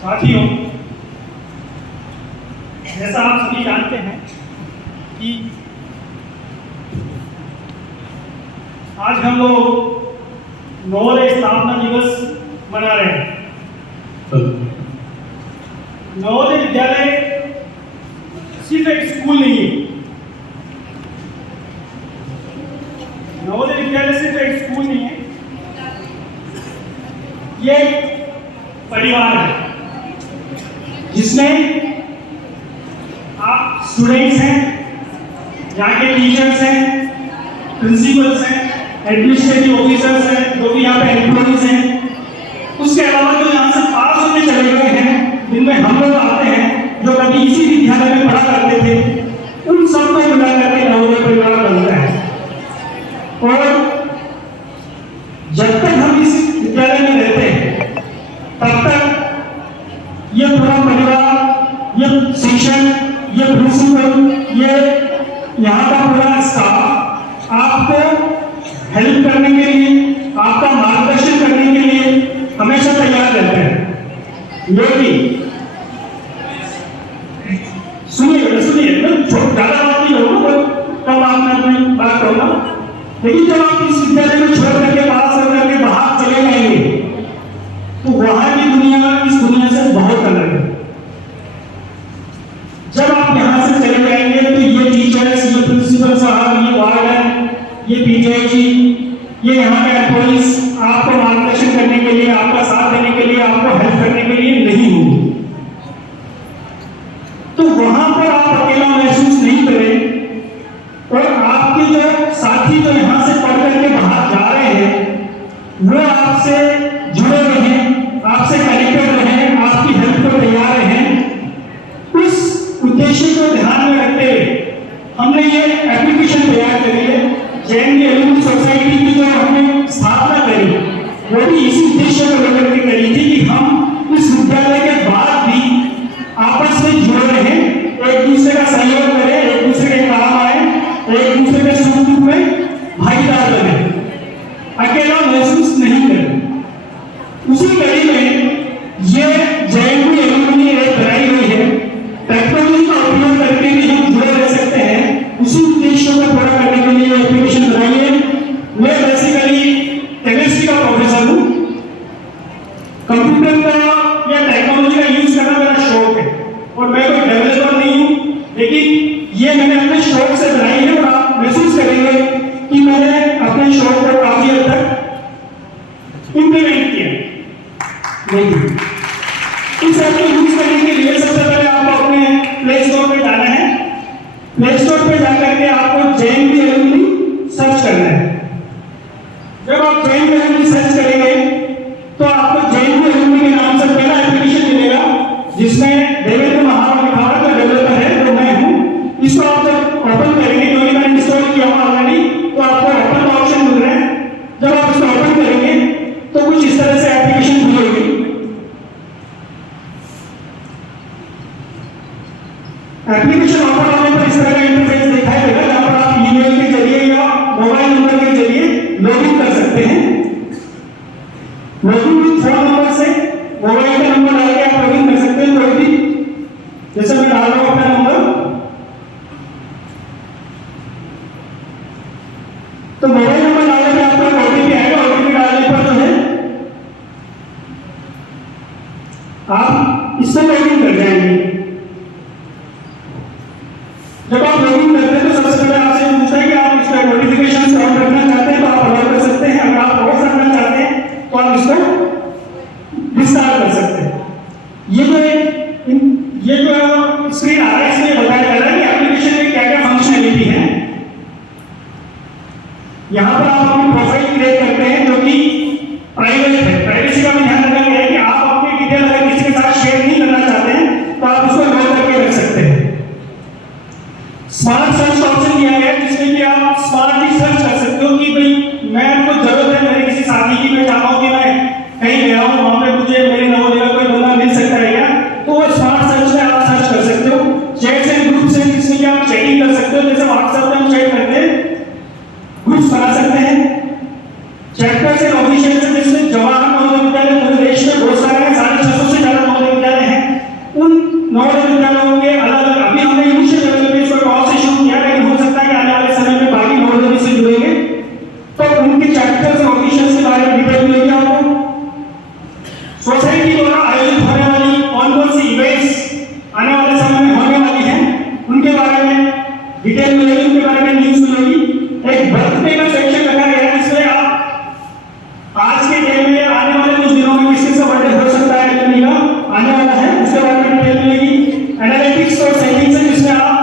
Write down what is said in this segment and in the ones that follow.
साथियों, जैसा आप सभी जानते हैं कि आज हम लोग नवोदय स्थापना दिवस मना रहे हैं। नवोदय विद्यालय सिर्फ एक स्कूल नहीं है। नवोदय विद्यालय सिर्फ एक स्कूल नहीं है, ये परिवार है जिसमें आप स्टूडेंट्स हैं, यहाँ के टीचर्स हैं, प्रिंसिपल्स हैं, एडमिनिस्ट्रेटिव ऑफिसर्स हैं, जो भी यहाँ पे एम्प्लॉइज हैं, उसके अलावा जो यहाँ से पास होते चले गए हैं, जिनमें हम लोग आते हैं, जो कभी इसी विद्यालय में पढ़ा करते थे, उन सबको मिला करके नवोदय परिवार बनता है। और जब तक हम इस विद्यालय में रहते हैं, तब तक ये पूरा परिवार, ये शिक्षक, ये प्रिंसिपल, ये यहाँ का पूरा स्टाफ आपको हेल्प करने के लिए, आपका मार्गदर्शन करने के लिए हमेशा तैयार रहते हैं। लेकिन सुनिए मैं ज्यादा बात नहीं करूँगा, कम बात करूँगा। लेकिन जब आप इस विद्यालय में छोड़ करके पास करके बाहर चले जाएंगे, तो वहां की दुनिया इस दुनिया से बहुत अलग है। जब आप यहां से चले जाएंगे तो ये टीचर्स, ये प्रिंसिपल साहब, ये वार्डन, ये पीटीआई जी, ये यहाँ के एम्प्लॉइज आपको मार्गदर्शन करने के लिए, आपका साथ देने के लिए, आपको हेल्प करने के लिए नहीं होंगे। तो वहां पर आप अकेला महसूस नहीं करें, और आपके जो साथी जो यहाँ से पढ़ करके बाहर जा रहे हैं, वो आपसे जुड़े रहें, आपसे कनेक्टेड रहें, आपकी हेल्प को तैयार रहें। उस उद्देश्य को ध्यान में रखते हुए हमने ये एप्लीकेशन तैयार करी है। जैन एलुमनी सोसाइटी की जो हमने स्थापना करी, वो भी इसी उद्देश्य को लेकर के करी थी कि हम इस विद्यालय के बाद भी आपस में जुड़े रहें, एक दूसरे का सहयोग करें, एक दूसरे के काम आए, एक दूसरे के सुख दुख में भागीदार बने, अकेला महसूस नहीं करें। उसी कड़ी में ये जैन एलुमनी एक बनाई हुई है। टेक्नोलॉजी का उपयोग करके भी हम जुड़े रह सकते हैं। उसी उद्देश्य को पूरा करने के लिए एप्लीकेशन बनाई है। मैं बेसिकली केमिस्ट्री का प्रोफेसर हूँ। कंप्यूटर का या टेक्नोलॉजी का यूज करना मेरा शौक है, और मैं कोई डेवलपर नहीं हूँ, लेकिन ये मैंने अपने शौक से बनाई है। और आप महसूस करेंगे कि मैंने अपने शौक को काफी हद तक इंप्लीमेंट किया। लेकिन इस ऐप को यूज करने के लिए सबसे पहले आपको अपने प्ले स्टोर पे जाना है। प्ले स्टोर पे जाकर के आपको जैन एलुमनी सर्च करना है। जब आप जैन एलुमनी सर्च करेंगे तो आपको जैन एलुमनी के नाम से पहला एप्लीकेशन मिलेगा, जिसमें देवेंद्र महावर लिखा हुआ है, डेवलपर है, वो मैं हूँ। इसको आप जब ओपन करेंगे, क्योंकि मैंने इंस्टॉल किया हुआ ऑलरेडी, तो आपको ओपन का ऑप्शन मिल रहा है। जब आप इसको ओपन करेंगे तो कुछ इस तरह से एप्लीकेशन खुलेगी। एप्लीकेशन ओपन होने पर इस तरह का इंटरफेस दिखाई देगा, जहां पर आप ईमेल के जरिए या मोबाइल नंबर के जरिए लॉगिन कर सकते हैं। लॉगिन विद फोन नंबर से मोबाइल का नंबर डाल के आप लॉगिन कर सकते हैं। कोई भी, जैसे मैं डाल रहा हूं अपना नंबर, तो मोबाइल नंबर डालने पे आपको ओटीपी आएगा। ओटीपी डालने पर जो है आप इससे लॉगिन कर जाएंगे। जब आप लॉगिन करते हैं तो सबसे पहले आपसे पूछता है कि आप इसका नोटिफिकेशन ऑन रखना चाहते हैं तो आप अलाउ कर सकते हैं। अगर आप ऑफ रखना चाहते हैं तो आप इसको डिस्टार्ट कर सकते हैं। ये जो स्क्रीन आ रहा है, इसमें बताया जा रहा है कि एप्लीकेशन में क्या क्या फंक्शनैलिटी है। यहाँ पर आप अपनी प्रोफाइल क्रिएट करते हैं, जो कि प्राइवेट है। प्राइवेसी का भी ध्यान रखना है कि आप अपनी डिटेल अगर किसी के साथ शेयर नहीं करना चाहते हैं तो आप उसको लॉक करके रख सकते हैं। स्मार्ट सर्च ऑप्शन दिया गया है, जिसमें कि आप स्मार्टली सर्च कर सकते हो कि भाई मैं को जरूरत है मेरे किसी साथी की, मैं चाहता हूँ कि मैं कहीं गया हूँ, वहां पे मुझे मेरे नवोदय का कोई बंदा मिल सकता है क्या, तो वो स्मार्ट सर्च में आप सर्च कर सकते हो। चैट्स एंड ग्रुप्स हैं, जिसमें कि आप चैटिंग कर सकते हो, जैसे व्हाट्सएप पे हम चैट करते हैं, ग्रुप्स बना सकते हैं। चैप्टर्स एंड ऑफिशियल्स, जिसमें जवाहर नवोदय विद्यालय पूरे देश में बहुत सारे हैं, 650 से ज्यादा नवोदय विद्यालय डिटेल में आने वाले कुछ दिनों में किसी का बर्थडे हो सकता है एलुमनी का आने वाला है, उसके बारे में डिटेल मिलेगी। एनालिटिक्स और सेटिंग्स है जिसमें आप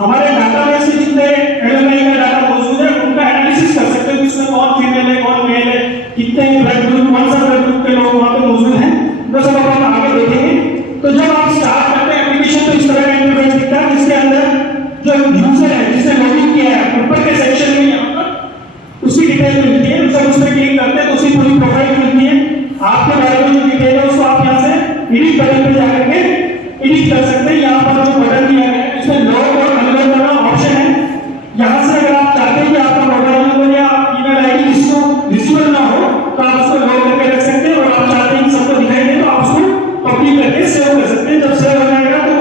हमारे डाटाबेस में जितने एलुमनी का डाटा मौजूद है उनका एनालिसिस कर सकते हो कि उसमें कौन फीमेल है कौन मेल है, कितने ब्लड ग्रुप कौन सा ब्लड ग्रुप के लोग वहां पे मौजूद हैं, वो सब अपन आगे देखेंगे। तो जब आप स्टार्ट करते हैं एप्लीकेशन तो इस तरह का इंटरफेस दिखता है जिसके अंदर जो यूजर है जिसने लॉगिन किया है ऊपर के सेक्शन में यहाँ पर उसकी डिटेल मिलती है, जब उस पर क्लिक करते हैं तो उसकी पूरी प्रोफाइल मिलती है, आपके बारे में जो डिटेल है उसको आप यहाँ से एडिट बटन पे जाकर के एडिट कर सकते हैं। यहाँ पर जो बटन दिया गया है इसमें लॉग और अनलॉग करना ऑप्शन है, यहाँ से अगर आप चाहते हैं कि आपका मोबाइल नंबर या ईमेल आईडी किसी को विजिबल ना हो तो आप उसको लॉग करके रख सकते हैं, और आप चाहते हैं कि सबको दिखाई दे तो आप उसको पब्लिक करके सेव कर सकते हैं। जब सेव हो जाएगा तो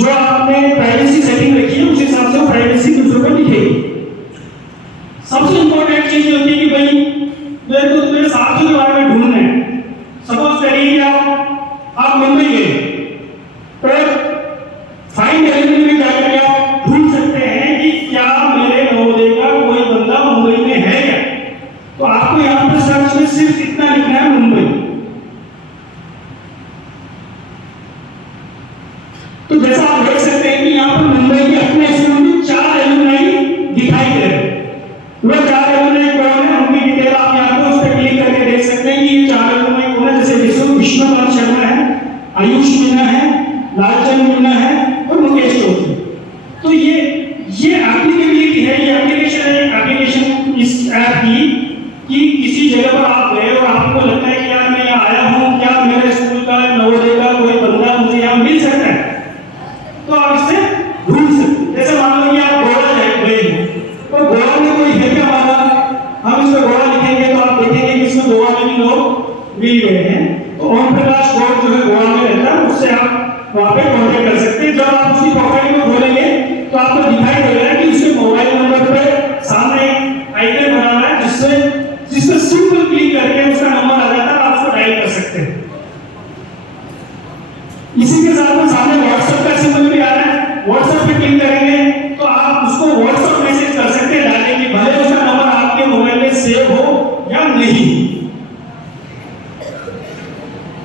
जो आपने प्राइवेसी सेटिंग रखी है उस हिसाब से वो प्राइवेसी दूसरों को दिखेगी। सबसे इंपॉर्टेंट चीज होती है कि भाई मेरे को मेरे साथियों के बारे में ढूंढना है। सपोज करिए कि आप मुंबई गए पर फाइंड एलिमेंट में जाकर के आप ढूंढ सकते हैं कि क्या मेरे नवोदय का कोई बंदा मुंबई में है क्या, तो आपको यहाँ पर सर्च में सिर्फ इतना लिखना है मुंबई। तो जैसा आप देख सकते हैं कि यहाँ पर मुंबई के अपने स्कूल में 4 एलुमनाई दिखाई दे रहे हैं। वो 4 एलुमनाई कौन है उनकी डिटेल आप यहाँ पर उस पर क्लिक करके देख सकते हैं कि ये 4 एलुमनाई कौन है। जैसे विष्णुपाल शर्मा है, आयुष मीना है, लालचंद मीना है और मुकेश चौधरी। तो ये एप्लीकेबिलिटी है, ये एप्लीकेशन इस ऐप की कि किसी जगह पर आप गए और आपको लगता है कि यार मैं यहाँ आया हूँ, क्या मेरे स्कूल का नवोदय का कोई बंदा मुझे यहाँ मिल सकता है, तो आप इससे ढूंढ सकते हैं। जैसे मान लो कि आप गोवा गए तो गोवा में कोई है क्या वाला, हम इसमें गोवा लिखेंगे तो आप देखेंगे कि इसमें गोवा में भी लोग मिल गए हैं। तो ओम प्रकाश गौड़ जो है गोवा में रहता है, उससे आप वहाँ पे कॉन्टेक्ट कर सकते हैं। जब आप उसकी प्रोफाइल को खोलेंगे तो आपको दिखाई देगा कि उसके मोबाइल नंबर पे सामने आइकन बना हुआ है जिसमें सिंपल क्लिक करके उसका नंबर आ जाता है, आप उसको डायल कर सकते हैं। इसी के साथ में सामने व्हाट्सएप का सिंबल भी आ रहा है, व्हाट्सएप पे क्लिक करेंगे तो आप उसको व्हाट्सएप मैसेज कर सकते हैं डालेंगे, भले उसका नंबर आपके मोबाइल में सेव हो या नहीं।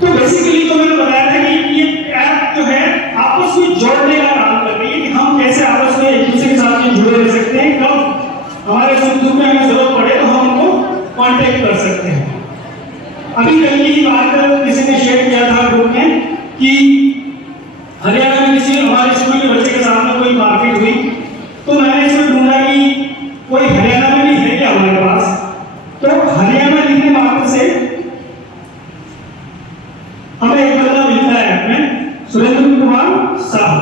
तो बेसिकली तो मैंने बताया था कि ये ऐप जो है आपस में जोड़ने का काम कर रही है कि हम कैसे आपस में एक दूसरे के साथ जुड़े रह सकते हैं, कब हमारे सुख दुख में हमें जरूरत पड़े तो हम उनको कांटेक्ट कर सकते हैं। अभी कल की बात किसी ने शेयर किया था ग्रुप में कि हरियाणा में किसी हमारे स्कूल के बच्चे के साथ में कोई मारपीट हुई, तो मैंने इसमें ढूंढा कि कोई हरियाणा में भी है क्या हमारे पास, तो हरियाणा लिखने मात्र से हमें एक बंदा मिलता है में सुरेंद्र कुमार साहब।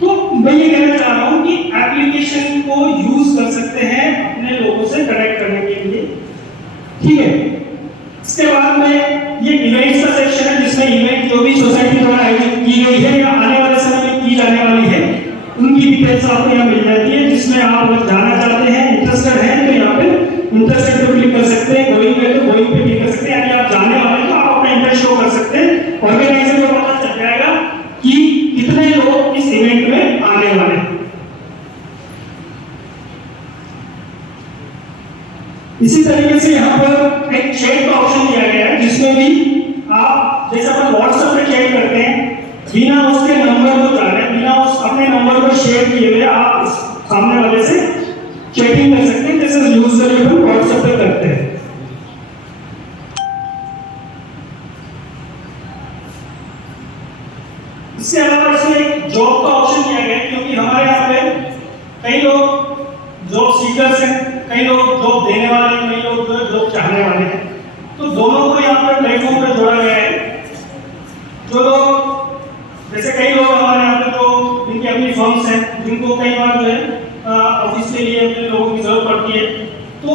तो मैं ये कहना चाह रहा हूँ कि एप्लीकेशन को यूज कर सकते हैं अपने लोगों से कनेक्ट करने के लिए, ठीक है। इसके बाद में ये इवेंट्स का सेक्शन है जिसमें इवेंट जो भी सोसाइटी द्वारा आयोजित की गई है या आने वाले समय में की जाने वाली है उनकी डिटेल्स आपको यहाँ मिल जाती है, जिसमें आप अगर जाना चाहते हैं, इंटरेस्टेड हैं तो यहाँ पे इंटरेस्टेड पे क्लिक कर सकते हैं, गोइंग है तो गोइंग पे क्लिक कर सकते हैं, यानी आप जाने वाले हैं तो आप अपना इंटरेस्ट शो कर सकते हैं। ऑर्गेनाइजर को पता चल जाएगा कि कितने लोग इस इवेंट में आने वाले हैं। इसी तरीके से यहाँ पर एक चैट का ऑप्शन दिया गया है जिसमें भी आप जैसे अपन व्हाट्सएप पे चैट करते हैं बिना उसके नंबर को जाने, बिना उस अपने नंबर को शेयर किए हुए आप सामने वाले से चैटिंग कर सकते हैं, जैसे यूजुअली अपन व्हाट्सएप पे करते हैं। इसके अलावा इसमें एक जॉब का ऑप्शन दिया गया है क्योंकि हमारे यहाँ पे कई लोग जॉब सीकर्स हैं, कई लोग जॉब देने वाले हैं, कई लोग जॉब चाहने वाले हैं, तो दोनों को यहाँ पर प्लेटफॉर्म पे जोड़ा गया है। जो लोग जैसे कई लोग हमारे यहाँ पे जो जिनकी अपनी फर्म्स हैं, जिनको कई बार जो है ऑफिस के लिए अपने लोगों की जरूरत पड़ती है, तो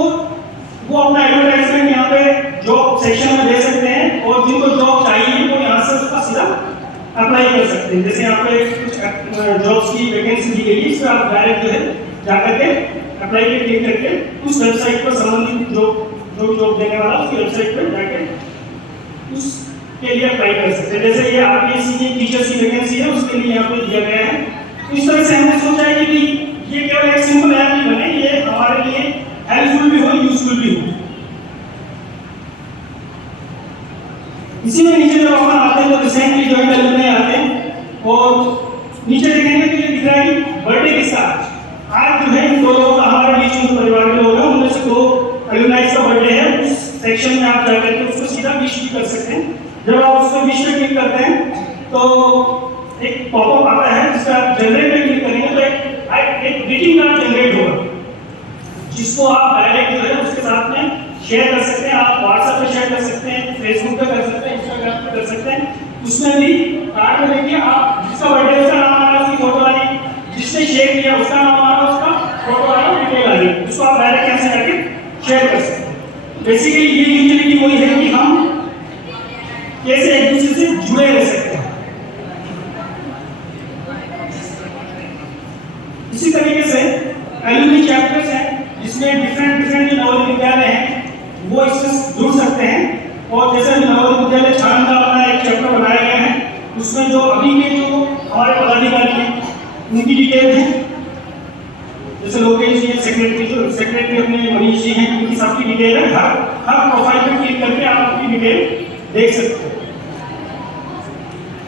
वो अपना एडवर्टाइजमेंट यहाँ पे जॉब सेक्शन में दे सकते हैं और जिनको जॉब चाहिए वो यहाँ से उसका सीधा अप्लाई कर सकते हैं। जैसे यहाँ पे कुछ जॉब्स की वैकेंसी दी गई है, इस पर आप डायरेक्ट जो है जाकर के अप्लाई पे क्लिक करके उस वेबसाइट पर संबंधित जो जॉब देने वाला उसकी वेबसाइट पर जाके उसके लिए अप्लाई कर सकते हैं। जैसे ये आरपीएससी की टीचर्स की वैकेंसी है, उसके लिए यहाँ पे दिया गया है। तो इस तरह से हमने सोचा है कि ये केवल एक सिंपल ऐप नहीं बने, ये हमारे लिए हेल्पफुल भी हो, यूजफुल भी हो। इसी में नीचे जब अपन आते हैं तो रिसेंटली जो है एलुमनाई आते हैं और नीचे देखेंगे तो ये दिख रहा है कि बर्थडे किसका आज जो है दो लोग हमारे बीच में परिवार के लोग हैं, उनमें से दो एलुमनाई का बर्थडे है। उस सेक्शन में आप जाकर के उसको सीधा विश भी कर सकते हैं। जब आप उसको विश पे क्लिक करते हैं तो एक पॉपअप आता है जिसका आप जनरेट पे क्लिक करेंगे तो एक ग्रीटिंग कार्ड जनरेट होगा जिसको आप डायरेक्ट जो है उसके साथ में शेयर कर सकते हैं। आप व्हाट्सएप पे शेयर कर सकते हैं, फेसबुक पे कर सकते हैं, इंस्टाग्राम पे कर सकते हैं। उसमें भी कार्ड में देखिए आप जिसका बर्थडे उसका नाम आ रहा है, उसकी फोटो आ रही, जिसने शेयर किया उसका नाम आ रहा है, उसका फोटो आ रहा है, डिटेल आ रही है, उसको आप डायरेक्ट कैसे करके शेयर कर सकते हैं। बेसिकली ये यूटिलिटी वही है कि हम कैसे एक दूसरे से जुड़े रह सकते हैं। इसी तरीके से एलुमनी चैप्टर्स हैं जिसमें डिफरेंट जो नवोदय विद्यालय हैं वो इससे जुड़ सकते हैं। और जैसे नवोदय विद्यालय छान का अपना एक चैप्टर बनाया गया है उसमें जो अभी के जो हमारे पदाधिकारी हैं उनकी डिटेल है, जैसे लोकेश जी सेक्रेटरी अपने मनीष जी हैं, उनकी सबकी डिटेल है। हर प्रोफाइल पे क्लिक करके आप उनकी डिटेल देख सकते हैं।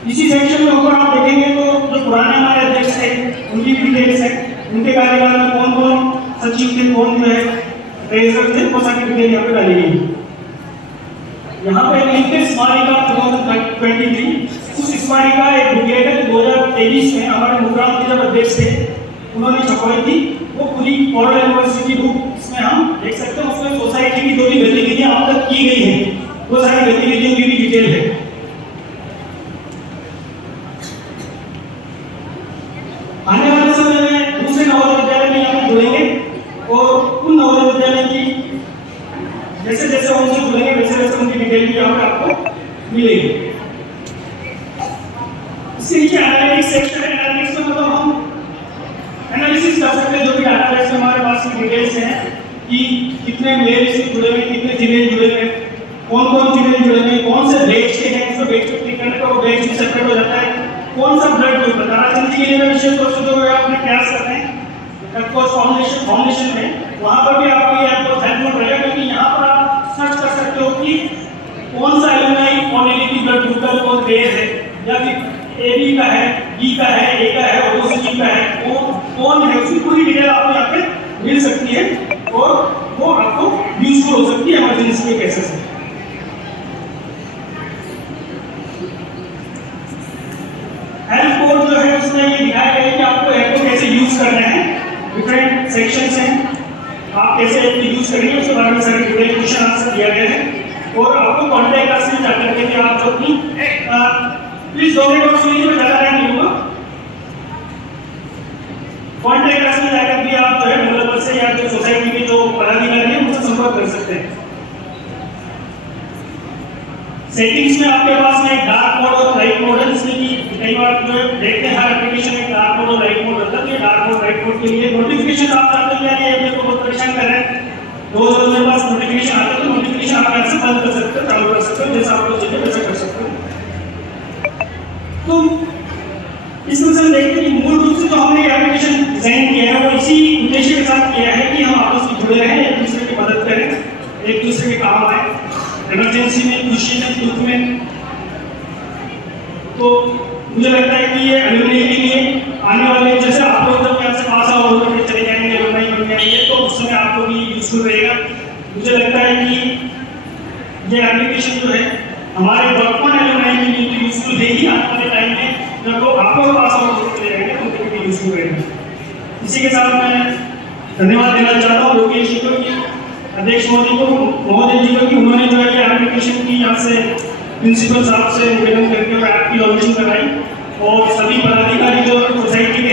इसी सेक्शन में ऊपर आप देखेंगे तो जो पुराने हमारे अध्यक्ष थे उनकी भी डिटेल्स है, उनके कार्यकाल में कौन कौन सचिव थे, कौन जो है ट्रेजरर थे, वो सारी डिटेल यहाँ पे डाली गई है। यहाँ पे लिंक है स्मारिका 2023। उस स्मारिका एक बुकलेट है 2023 में हमारे मुकराम के जब अध्यक्ष थे उन्होंने छपवाई थी। वो पूरी ऑल यूनिवर्सिटी बुक इसमें हम देख सकते हैं। उसमें सोसाइटी की जो भी गतिविधियां अब तक की गई हैं वो सारी गतिविधियों की भी डिटेल है। आने वाले समय में दूसरे नवोदय विद्यालय में यहाँ जुड़ेंगे और उन नवोदय विद्यालय की जैसे जैसे उनसे जुड़ेंगे वैसे वैसे उनकी डिटेल भी यहाँ पे आपको मिलेगी। इसके नीचे एनालिटिक्स सेक्शन है। एनालिटिक्स में मतलब हम एनालिसिस कर सकते हैं जो भी डाटाबेस में हमारे पास की डिटेल्स हैं कि कितने मेल इससे जुड़े हुए, कितने फीमेल जुड़े हुए, कौन फीमेल जुड़े हुए, कौन से बैच के हैं। उसको बैच पे क्लिक करने पर वो बैच भी सेपरेट हो जाता है। कौन सा ब्लड ग्रुप है ताराचंद के लिए विशेष तौर से जो आपने प्रयास कर रहे हैं फाउंडेशन में वहां पर भी आपको ये आपको हेल्पफुल रहेगा क्योंकि यहाँ पर आप सर्च कर सकते हो कि कौन सा एलुमनाई और नेगेटिव ब्लड ग्रुप का कौन रेयर है या फिर एबी का है, बी का है, ए का है और ओसीजी का है, कौन है, उसकी पूरी डिटेल आपको यहाँ पे मिल सकती है और वो आपको यूजफुल हो सकती है इमरजेंसी के केसेस में। हेल्थ कोड जो है उसमें ये दिखाया गया है कि आपको ऐप को कैसे यूज करना है। डिफरेंट सेक्शंस हैं, आप कैसे ऐप को यूज करेंगे उसके बारे में सारे डिटेल क्वेश्चन आंसर दिया गया है। और आपको कॉन्टैक्ट अस में जाकर के आप जो अपनी प्लीज 2 मिनट और सुनिए, मैं ज़्यादा टाइम नहीं लूंगा। कॉन्टैक्ट अस में जाकर भी आप जो है डेवलपर से या जो सोसाइटी के जो पदाधिकारी हैं उनसे संपर्क कर सकते हैं। सेटिंग्स में आपके पास में डार्क मोड और लाइट मोड है, जिसमें कि कई बार जो है देखते हैं हर एप्लीकेशन में डार्क मोड और लाइट मोड रहता है। डार्क मोड लाइट मोड के लिए नोटिफिकेशन आप चाहते हैं कि ये मेरे को बहुत परेशान कर रहा है, रोज मेरे पास नोटिफिकेशन आता है तो नोटिफिकेशन आप ऐसे बंद कर सकते हो, चालू कर सकते हो, जैसा आपको चाहिए वैसा कर सकते हो। तो इसमें से देखते हैं कि मूल रूप से जो हमने एप्लीकेशन डिजाइन किया है वो इसी उद्देश्य के साथ किया है कि हम आपस में जुड़े रहें, एक दूसरे की मदद करें, एक दूसरे के काम आए इमरजेंसी में, खुशी में, दुख में। तो मुझे लगता है कि ये एलुमनी के लिए आने वाले जैसे आप लोग जब यहाँ से पास आउट होकर चले जाएंगे, एलुमनी बन जाएंगे, तो उस समय आपको भी यूजफुल रहेगा। मुझे लगता है कि ये एप्लीकेशन जो है हमारे वर्तमान एलुमनी के लिए तो यूजफुल है ही, आने वाले टाइम में जब लोग आप लोग पास आउट होकर चले जाएंगे तो उनके लिए यूजफुल रहेगा। इसी के साथ मैं धन्यवाद देना चाहता हूँ लोकेश जी को, अध्यक्ष महोदय जी को कि उन्होंने जो है एप्लीकेशन की यहाँ से प्रिंसिपल साहब से निवेदन करके और ऐप की लॉन्चिंग कराई और सभी पदाधिकारी जो सोसाइटी के